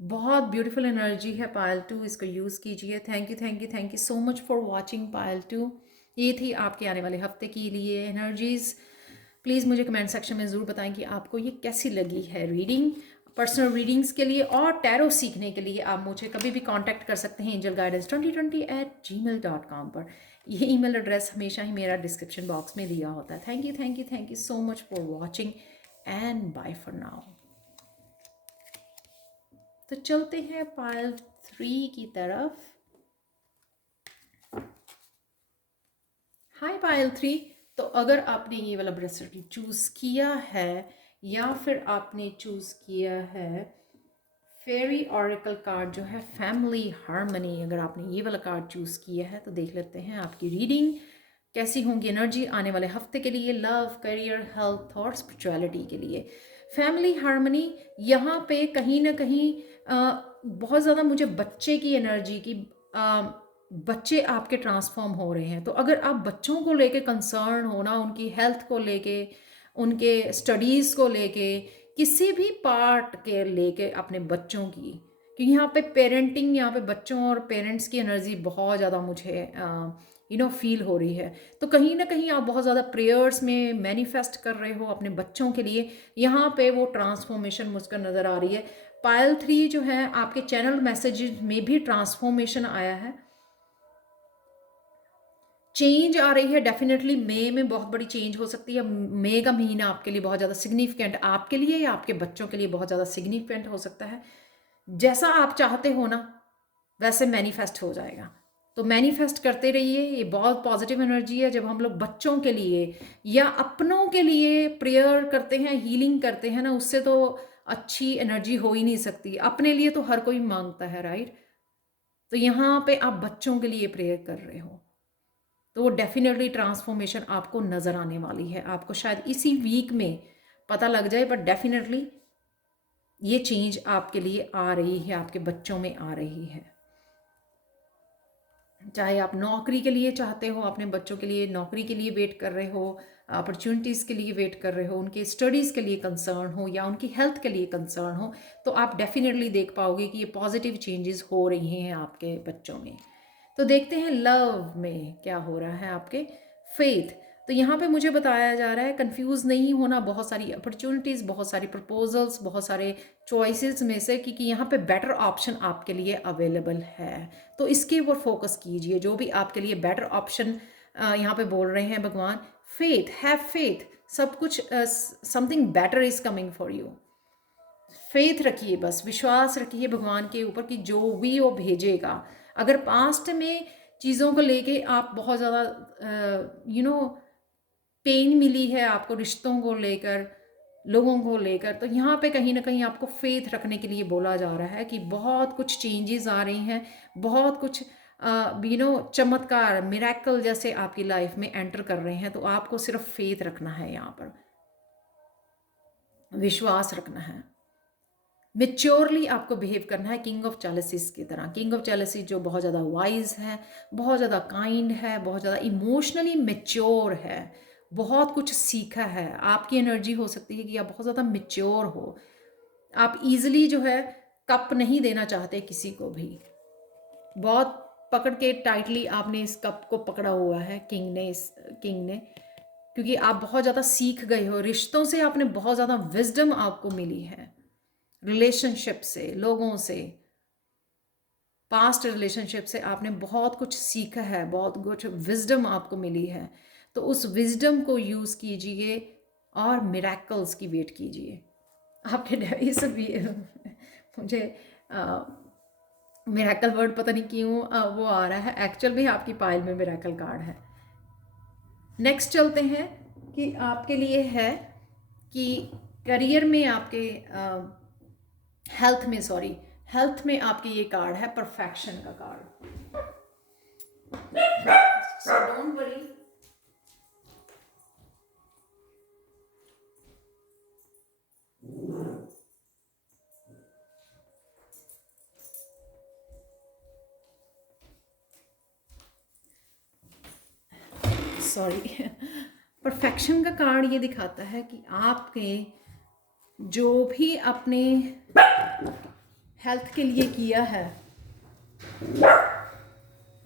बहुत ब्यूटीफुल एनर्जी है पायल 2, इसको यूज़ कीजिए। Thank you, thank you, thank you so much for watching Payal 2। ये थी आपके आने वाले हफ्ते के लिए एनर्जीज़। प्लीज़ मुझे कमेंट सेक्शन में ज़रूर बताएं कि आपको ये कैसी लगी है रीडिंग। पर्सनल रीडिंग्स के लिए और टैरो सीखने के लिए आप मुझे कभी भी कांटेक्ट कर सकते हैं angelguidance2020@gmail.com पर। ये ईमेल एड्रेस हमेशा ही मेरा डिस्क्रिप्शन बॉक्स में दिया होता है। Thank you, thank you, thank you so much for watching and bye for now. तो चलते हैं पायल 3 की तरफ। हाय पायल 3। तो अगर आपने ये वाला ब्रेसलेट चूज़ किया है, या फिर आपने चूज़ किया है फेरी ऑरेकल कार्ड जो है फैमिली हार्मनी, अगर आपने ये वाला कार्ड चूज़ किया है, तो देख लेते हैं आपकी रीडिंग कैसी होंगी, एनर्जी आने वाले हफ्ते के लिए, लव, करियर, हेल्थ और स्पिरिचुअलिटी के लिए। फैमिली हार्मनी, यहाँ पे कहीं ना कहीं बहुत ज़्यादा मुझे बच्चे की एनर्जी की, बच्चे आपके ट्रांसफॉर्म हो रहे हैं। तो अगर आप बच्चों को लेके कंसर्न हो ना, उनकी हेल्थ को लेके, उनके स्टडीज़ को लेके, किसी भी पार्ट के लेके अपने बच्चों की, क्योंकि यहाँ पे पेरेंटिंग, यहाँ पे बच्चों और पेरेंट्स की एनर्जी बहुत ज़्यादा मुझे फील हो रही है। तो कहीं ना कहीं आप बहुत ज़्यादा प्रेयर्स में मैनिफेस्ट कर रहे हो अपने बच्चों के लिए। यहाँ पे वो ट्रांसफॉर्मेशन मुझको नज़र आ रही है। पायल 3 जो है आपके चैनल मैसेजेस में भी ट्रांसफॉर्मेशन आया है, चेंज आ रही है। डेफिनेटली मई में बहुत बड़ी चेंज हो सकती है। मई का महीना आपके लिए बहुत ज़्यादा सिग्निफिकेंट, आपके लिए या आपके बच्चों के लिए बहुत ज़्यादा सिग्निफिकेंट हो सकता है। जैसा आप चाहते हो ना वैसे मैनिफेस्ट हो जाएगा। तो मैनिफेस्ट करते रहिए, ये बहुत पॉजिटिव एनर्जी है। जब हम लोग बच्चों के लिए या अपनों के लिए प्रेयर करते हैं, हीलिंग करते हैं ना, उससे तो अच्छी एनर्जी हो ही नहीं सकती। अपने लिए तो हर कोई मांगता है, राइट। तो यहाँ पे आप बच्चों के लिए प्रेयर कर रहे हो, तो वो डेफिनेटली ट्रांसफॉर्मेशन आपको नज़र आने वाली है। आपको शायद इसी वीक में पता लग जाए, बट डेफिनेटली ये चेंज आपके लिए आ रही है, आपके बच्चों में आ रही है। चाहे आप नौकरी के लिए चाहते हो, अपने बच्चों के लिए नौकरी के लिए वेट कर रहे हो, अपॉर्चुनिटीज़ के लिए वेट कर रहे हो, उनके स्टडीज़ के लिए कंसर्न हो या उनकी हेल्थ के लिए कंसर्न हो, तो आप डेफिनेटली देख पाओगे कि ये पॉजिटिव चेंजेस हो रही हैं आपके बच्चों में। तो देखते हैं लव में क्या हो रहा है आपके। फेथ, तो यहाँ पे मुझे बताया जा रहा है कंफ्यूज नहीं होना, बहुत सारी अपॉर्चुनिटीज़, बहुत सारी प्रपोजल्स, बहुत सारे चॉइसेस में से कि यहाँ पे बेटर ऑप्शन आपके लिए अवेलेबल है। तो इसके ऊपर फोकस कीजिए, जो भी आपके लिए बेटर ऑप्शन यहाँ पे बोल रहे हैं भगवान। फेथ, हैव फेथ, सब कुछ something better is coming for you. Faith रखिए, बस विश्वास रखिए भगवान के ऊपर कि जो भी वो भेजेगा। अगर पास्ट में चीज़ों को लेके आप बहुत ज़्यादा पेन मिली है आपको, रिश्तों को लेकर, लोगों को लेकर, तो यहाँ पे कहीं ना कहीं आपको फेथ रखने के लिए बोला जा रहा है कि बहुत कुछ चेंजेस आ रही हैं, बहुत कुछ चमत्कार, मिरेकल जैसे आपकी लाइफ में एंटर कर रहे हैं। तो आपको सिर्फ फेथ रखना है, यहाँ पर विश्वास रखना है, मेच्योरली आपको बिहेव करना है किंग ऑफ चैलेसिस की तरह। किंग ऑफ चैलेसिस जो बहुत ज़्यादा वाइज है, बहुत ज़्यादा काइंड है, बहुत ज़्यादा इमोशनली मेच्योर है, बहुत कुछ सीखा है। आपकी एनर्जी हो सकती है कि आप बहुत ज़्यादा मेच्योर हो, आप इजीली जो है कप नहीं देना चाहते किसी को भी, बहुत पकड़ के टाइटली आपने इस कप को पकड़ा हुआ है किंग ने, क्योंकि आप बहुत ज़्यादा सीख गए हो, रिश्तों से आपने बहुत ज़्यादा विजडम आपको मिली है, रिलेशनशिप से, लोगों से, पास्ट रिलेशनशिप से आपने बहुत कुछ सीखा है, बहुत कुछ विजडम आपको मिली है। तो उस विजडम को यूज़ कीजिए और मिरेकल्स की वेट कीजिए। आपके डैडी से भी मुझे मिरेकल वर्ड पता नहीं क्यों वो आ रहा है, एक्चुअल में आपकी पाइल में मिरेकल कार्ड है। नेक्स्ट चलते हैं कि आपके लिए है कि करियर में आपके हेल्थ में आपके ये कार्ड है परफेक्शन का card. So don't worry, sorry perfection का कार्ड ये दिखाता है कि आपके जो भी अपने हेल्थ के लिए किया है,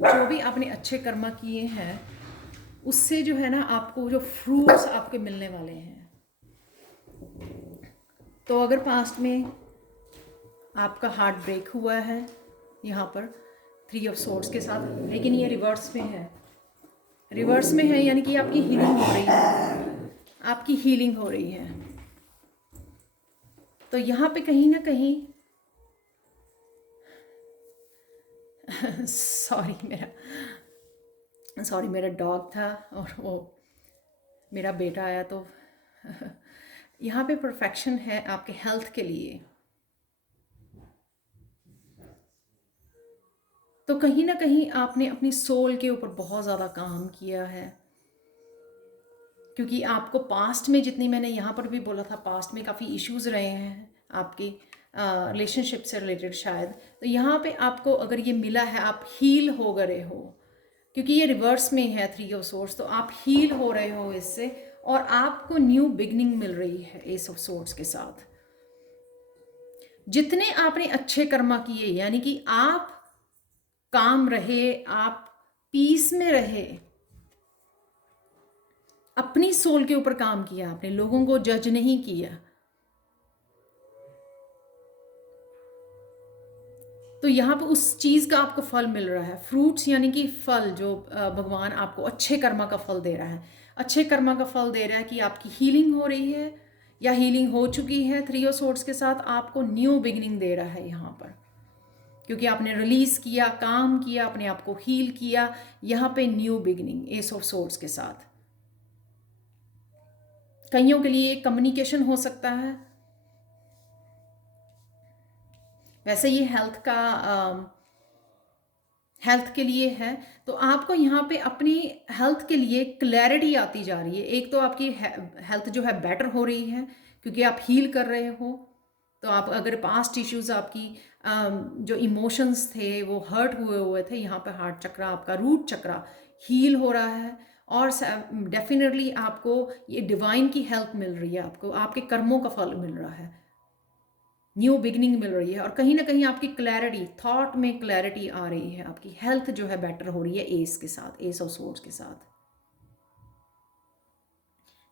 जो भी आपने अच्छे कर्मा किए हैं, उससे जो है ना आपको जो फ्रूट्स आपके मिलने वाले हैं। तो अगर पास्ट में आपका हार्ट ब्रेक हुआ है यहाँ पर 3 ऑफ सोर्ड्स के साथ, लेकिन ये रिवर्स में है, रिवर्स में है, यानी कि आपकी हीलिंग हो रही है, आपकी हीलिंग हो रही है। तो यहाँ पे कहीं ना कहीं सॉरी मेरा डॉग था और वो मेरा बेटा आया, तो यहाँ पे परफेक्शन है आपके हेल्थ के लिए। तो कहीं ना कहीं आपने अपनी सोल के ऊपर बहुत ज़्यादा काम किया है, क्योंकि आपको पास्ट में, जितनी मैंने यहाँ पर भी बोला था, पास्ट में काफ़ी इश्यूज रहे हैं आपके रिलेशनशिप से रिलेटेड शायद। तो यहाँ पे आपको अगर ये मिला है, आप हील हो गए हो, क्योंकि ये रिवर्स में है 3 ऑफ सोर्ड्स, तो आप हील हो रहे हो इससे, और आपको न्यू बिगनिंग मिल रही है एस ऑफ सोर्ड्स के साथ। जितने आपने अच्छे कर्मा किए, यानी कि आप काम रहे, आप पीस में रहे, अपनी सोल के ऊपर काम किया, आपने लोगों को जज नहीं किया, तो यहाँ पे उस चीज़ का आपको फल मिल रहा है। फ्रूट्स यानी कि फल, जो भगवान आपको अच्छे कर्मा का फल दे रहा है, अच्छे कर्मा का फल दे रहा है कि आपकी हीलिंग हो रही है या हीलिंग हो चुकी है। 3 ऑफ सोर्ड्स के साथ आपको न्यू बिगिनिंग दे रहा है यहाँ पर, क्योंकि आपने रिलीज किया, काम किया, अपने आप को हील किया। यहाँ पे new beginning S of swords के साथ। कईयों के लिए कम्युनिकेशन हो सकता है, वैसे ये हेल्थ के लिए है। तो आपको यहाँ पे अपनी हेल्थ के लिए क्लैरिटी आती जा रही है। एक तो आपकी हेल्थ जो है बेटर हो रही है क्योंकि आप हील कर रहे हो। तो आप अगर पास्ट इश्यूज आपकी जो इमोशंस थे वो हर्ट हुए थे, यहाँ पे हार्ट चक्रा, आपका रूट चक्रा हील हो रहा है, और डेफिनेटली आपको ये डिवाइन की हेल्प मिल रही है, आपको आपके कर्मों का फल मिल रहा है, न्यू बिगनिंग मिल रही है, और कहीं ना कहीं आपकी क्लैरिटी, थॉट में क्लैरिटी आ रही है, आपकी हेल्थ जो है बेटर हो रही है एस के साथ, एस ऑफ सोर्ड्स के साथ।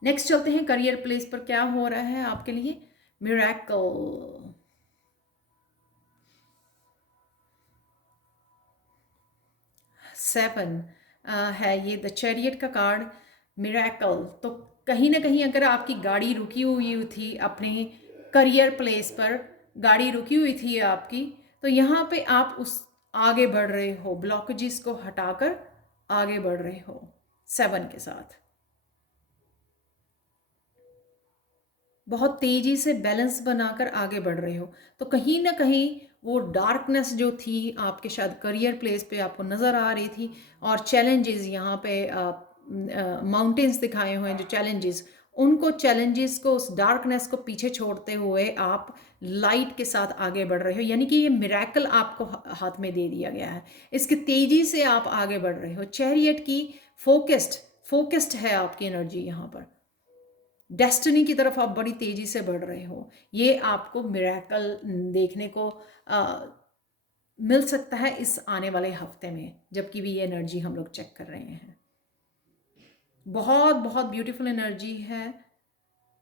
नेक्स्ट चलते हैं करियर प्लेस पर क्या हो रहा है आपके लिए। मिरेकल, 7 है ये द चैरियट का कार्ड। मिरेकल, तो कहीं ना कहीं अगर आपकी गाड़ी रुकी हुई थी अपने करियर प्लेस पर, गाड़ी रुकी हुई थी आपकी, तो यहाँ पे आप उस आगे बढ़ रहे हो, ब्लॉकेजेस को हटाकर आगे बढ़ रहे हो 7 के साथ। बहुत तेजी से बैलेंस बनाकर आगे बढ़ रहे हो। तो कहीं ना कहीं वो डार्कनेस जो थी आपके शायद करियर प्लेस पे आपको नज़र आ रही थी, और चैलेंजेस यहाँ पे माउंटेन्स दिखाए हुए हैं जो चैलेंजेस, उनको चैलेंजेस को, उस डार्कनेस को पीछे छोड़ते हुए आप लाइट के साथ आगे बढ़ रहे हो। यानी कि ये मिरेकल आपको हाथ में दे दिया गया है, इसकी तेजी से आप आगे बढ़ रहे हो। चैरियट की फोकस्ड है आपकी एनर्जी यहाँ पर, डेस्टिनी की तरफ आप बड़ी तेजी से बढ़ रहे हो। ये आपको मिरेकल देखने को मिल सकता है इस आने वाले हफ्ते में, जबकि भी ये एनर्जी हम लोग चेक कर रहे हैं। बहुत बहुत ब्यूटीफुल एनर्जी है,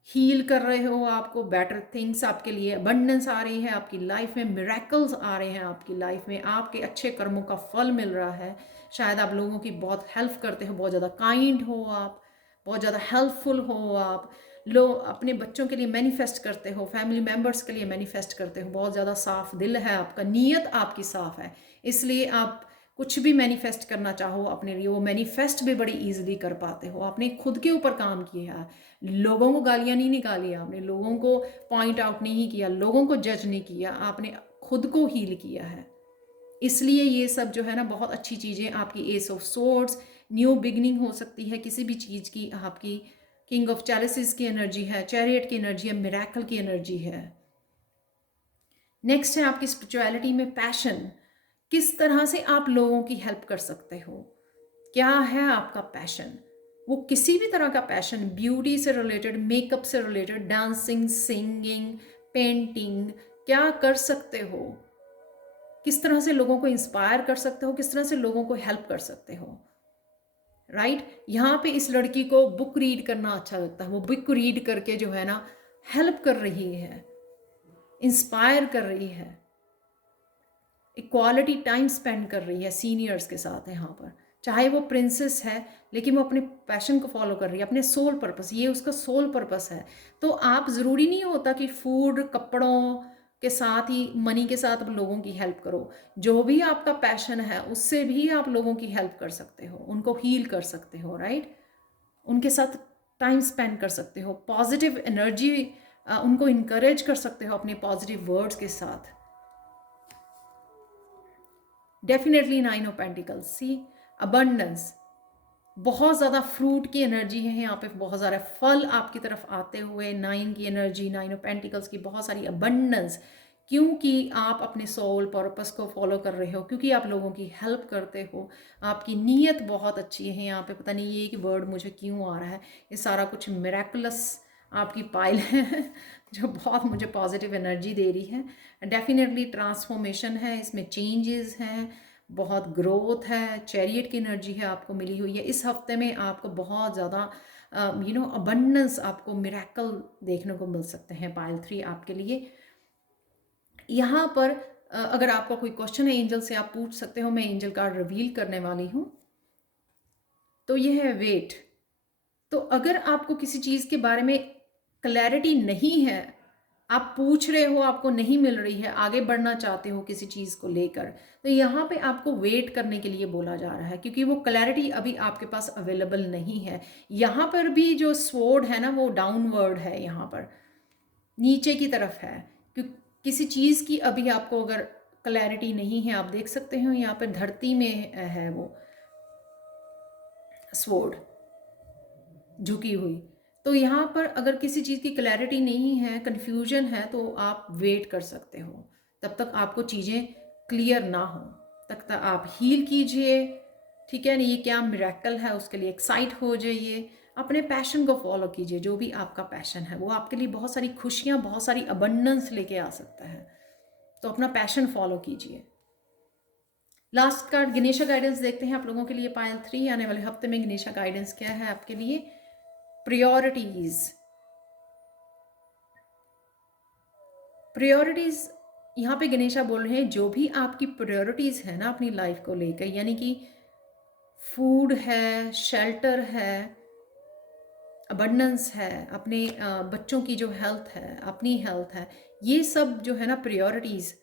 हील कर रहे हो, आपको बेटर थिंग्स आपके लिए, अबंडेंस आ रही है आपकी लाइफ में, मिरेकल्स आ रहे हैं आपकी लाइफ में, आपके अच्छे कर्मों का फल मिल रहा है। शायद आप लोगों की बहुत हेल्प करते हो, बहुत ज़्यादा काइंड हो आप, बहुत ज़्यादा हेल्पफुल हो आप, अपने बच्चों के लिए मैनिफेस्ट करते हो, फैमिली मेम्बर्स के लिए मैनिफेस्ट करते हो, बहुत ज़्यादा साफ दिल है आपका, नीयत आपकी साफ है, इसलिए आप कुछ भी मैनिफेस्ट करना चाहो अपने लिए वो मैनिफेस्ट भी बड़ी ईजिली कर पाते हो। आपने खुद के ऊपर काम किया है, लोगों को गालियां नहीं निकाली, आपने लोगों को पॉइंट आउट नहीं किया, लोगों को जज नहीं किया, आपने खुद को हील किया है। इसलिए ये सब जो है ना बहुत अच्छी चीज़ें आपकी, S of swords, new beginning हो सकती है किसी भी चीज़ की आपकी, किंग ऑफ चैलिसेस की एनर्जी है, चैरियट की एनर्जी है, मिरेकल की एनर्जी है। नेक्स्ट है आपकी स्पिरिचुअलिटी में पैशन, किस तरह से आप लोगों की हेल्प कर सकते हो, क्या है आपका पैशन, वो किसी भी तरह का पैशन, ब्यूटी से रिलेटेड, मेकअप से रिलेटेड, डांसिंग, सिंगिंग, पेंटिंग, क्या कर सकते हो, किस तरह से लोगों को इंस्पायर कर सकते हो, किस तरह से लोगों को हेल्प कर सकते हो। राइट, यहाँ पे इस लड़की को बुक रीड करना अच्छा लगता है, वो बुक रीड करके जो है ना हेल्प कर रही है, इंस्पायर कर रही है, इक्वालिटी टाइम स्पेंड कर रही है सीनियर्स के साथ यहाँ पर। चाहे वो प्रिंसेस है लेकिन वो अपने पैशन को फॉलो कर रही है, अपने सोल पर्पस, ये उसका सोल पर्पस है। तो आप ज़रूरी नहीं होता कि फूड, कपड़ों के साथ ही, मनी के साथ आप लोगों की हेल्प करो। जो भी आपका पैशन है उससे भी आप लोगों की हेल्प कर सकते हो, उनको हील कर सकते हो, राइट, उनके साथ टाइम स्पेंड कर सकते हो, पॉजिटिव एनर्जी उनको इनकरेज कर सकते हो अपने पॉजिटिव वर्ड्स के साथ। Definitely 9 of pentacles, see abundance, बहुत ज़्यादा फ्रूट की एनर्जी है यहाँ पे, बहुत सारे फल आपकी तरफ आते हुए, 9 की एनर्जी, 9 ऑफ पेंटिकल्स की बहुत सारी अबंडेंस, क्योंकि आप अपने सोल पर्पस को फॉलो कर रहे हो, क्योंकि आप लोगों की हेल्प करते हो, आपकी नीयत बहुत अच्छी है यहाँ पे। पता नहीं ये कि वर्ड मुझे क्यों आ रहा है, ये सारा कुछ मिरेकुलस आपकी पाइल है जो बहुत मुझे पॉजिटिव एनर्जी दे रही है। डेफिनेटली ट्रांसफॉर्मेशन है इसमें, चेंजेस हैं, बहुत ग्रोथ है, चैरियट की एनर्जी है आपको मिली हुई है। इस हफ्ते में आपको बहुत ज़्यादा अबंडेंस, आपको मिरेकल देखने को मिल सकते हैं पाइल 3 आपके लिए। यहाँ पर अगर आपका कोई क्वेश्चन है एंजल से आप पूछ सकते हो, मैं एंजल कार्ड रिवील करने वाली हूँ। तो ये है वेट। तो अगर आपको किसी चीज़ के बारे में क्लैरिटी नहीं है, आप पूछ रहे हो, आपको नहीं मिल रही है, आगे बढ़ना चाहते हो किसी चीज़ को लेकर, तो यहाँ पे आपको वेट करने के लिए बोला जा रहा है, क्योंकि वो क्लैरिटी अभी आपके पास अवेलेबल नहीं है। यहाँ पर भी जो स्वॉर्ड है ना वो डाउनवर्ड है, यहाँ पर नीचे की तरफ है, क्योंकि किसी चीज़ की अभी आपको अगर क्लैरिटी नहीं है, आप देख सकते हो यहाँ पर धरती में है वो स्वॉर्ड झुकी हुई। तो यहाँ पर अगर किसी चीज़ की क्लैरिटी नहीं है, कन्फ्यूजन है, तो आप वेट कर सकते हो, तब तक आपको चीज़ें क्लियर ना हो, तब तक आप हील कीजिए, ठीक है ना। ये क्या मिरेकल है उसके लिए एक्साइट हो जाइए, अपने पैशन को फॉलो कीजिए, जो भी आपका पैशन है वो आपके लिए बहुत सारी खुशियाँ, बहुत सारी अबंडेंस लेके आ सकता है। तो अपना पैशन फॉलो कीजिए। लास्ट कार्ड गणेशा गाइडेंस देखते हैं आप लोगों के लिए पायल 3, आने वाले हफ्ते में गणेशा गाइडेंस क्या है आपके लिए। प्रायोरिटीज़, प्रायोरिटीज़ यहाँ पे गणेशा बोल रहे हैं, जो भी आपकी प्रायोरिटीज़ है ना अपनी लाइफ को लेकर, यानी कि फूड है, शेल्टर है, अबंडेंस है, अपने बच्चों की जो हेल्थ है, अपनी हेल्थ है, ये सब जो है ना प्रायोरिटीज़,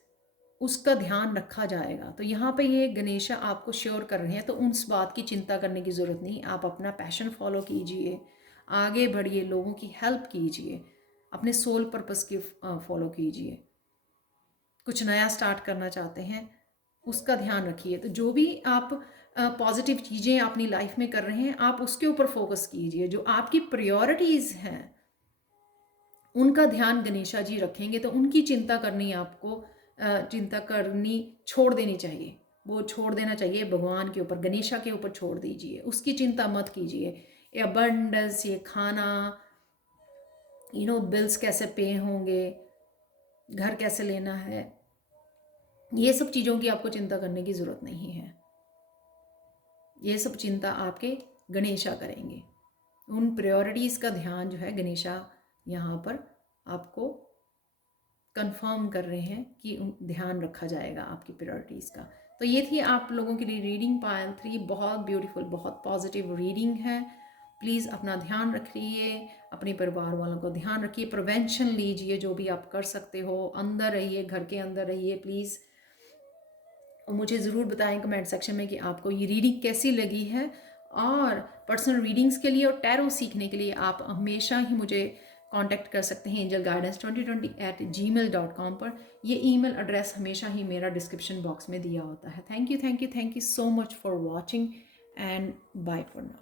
उसका ध्यान रखा जाएगा। तो यहाँ पे ये गणेशा आपको श्योर कर रहे हैं, तो उस बात की चिंता करने की ज़रूरत नहीं। आप अपना पैशन फॉलो कीजिए, आगे बढ़िए, लोगों की हेल्प कीजिए, अपने सोल पर्पस की फॉलो कीजिए। कुछ नया स्टार्ट करना चाहते हैं, उसका ध्यान रखिए। तो जो भी आप पॉजिटिव चीज़ें अपनी लाइफ में कर रहे हैं, आप उसके ऊपर फोकस कीजिए। जो आपकी प्रायोरिटीज़ हैं, उनका ध्यान गणेशा जी रखेंगे, तो उनकी चिंता करनी आपको चिंता करनी छोड़ देनी चाहिए। वो छोड़ देना चाहिए भगवान के ऊपर, गणेशा के ऊपर छोड़ दीजिए, उसकी चिंता मत कीजिए। ये अबंडेंस, ये खाना, बिल्स कैसे पे होंगे, घर कैसे लेना है, ये सब चीज़ों की आपको चिंता करने की ज़रूरत नहीं है। ये सब चिंता आपके गणेशा करेंगे। उन प्रायोरिटीज़ का ध्यान जो है गणेशा यहाँ पर आपको कंफर्म कर रहे हैं कि ध्यान रखा जाएगा आपकी प्रायोरिटीज़ का। तो ये थी आप लोगों के लिए रीडिंग पायल 3। बहुत ब्यूटीफुल, बहुत पॉजिटिव रीडिंग है। प्लीज़ अपना ध्यान रखिए, अपने परिवार वालों को ध्यान रखिए, प्रिवेंशन लीजिए, जो भी आप कर सकते हो, अंदर रहिए, घर के अंदर रहिए प्लीज़। और मुझे ज़रूर बताएं कमेंट सेक्शन में कि आपको ये रीडिंग कैसी लगी है। और पर्सनल रीडिंग्स के लिए और टैरो सीखने के लिए आप हमेशा ही मुझे कांटेक्ट कर सकते हैं angelguidance2020@gmail.com पर। ये ईमेल एड्रेस हमेशा ही मेरा डिस्क्रिप्शन बॉक्स में दिया होता है। Thank you so much for watching and bye for now.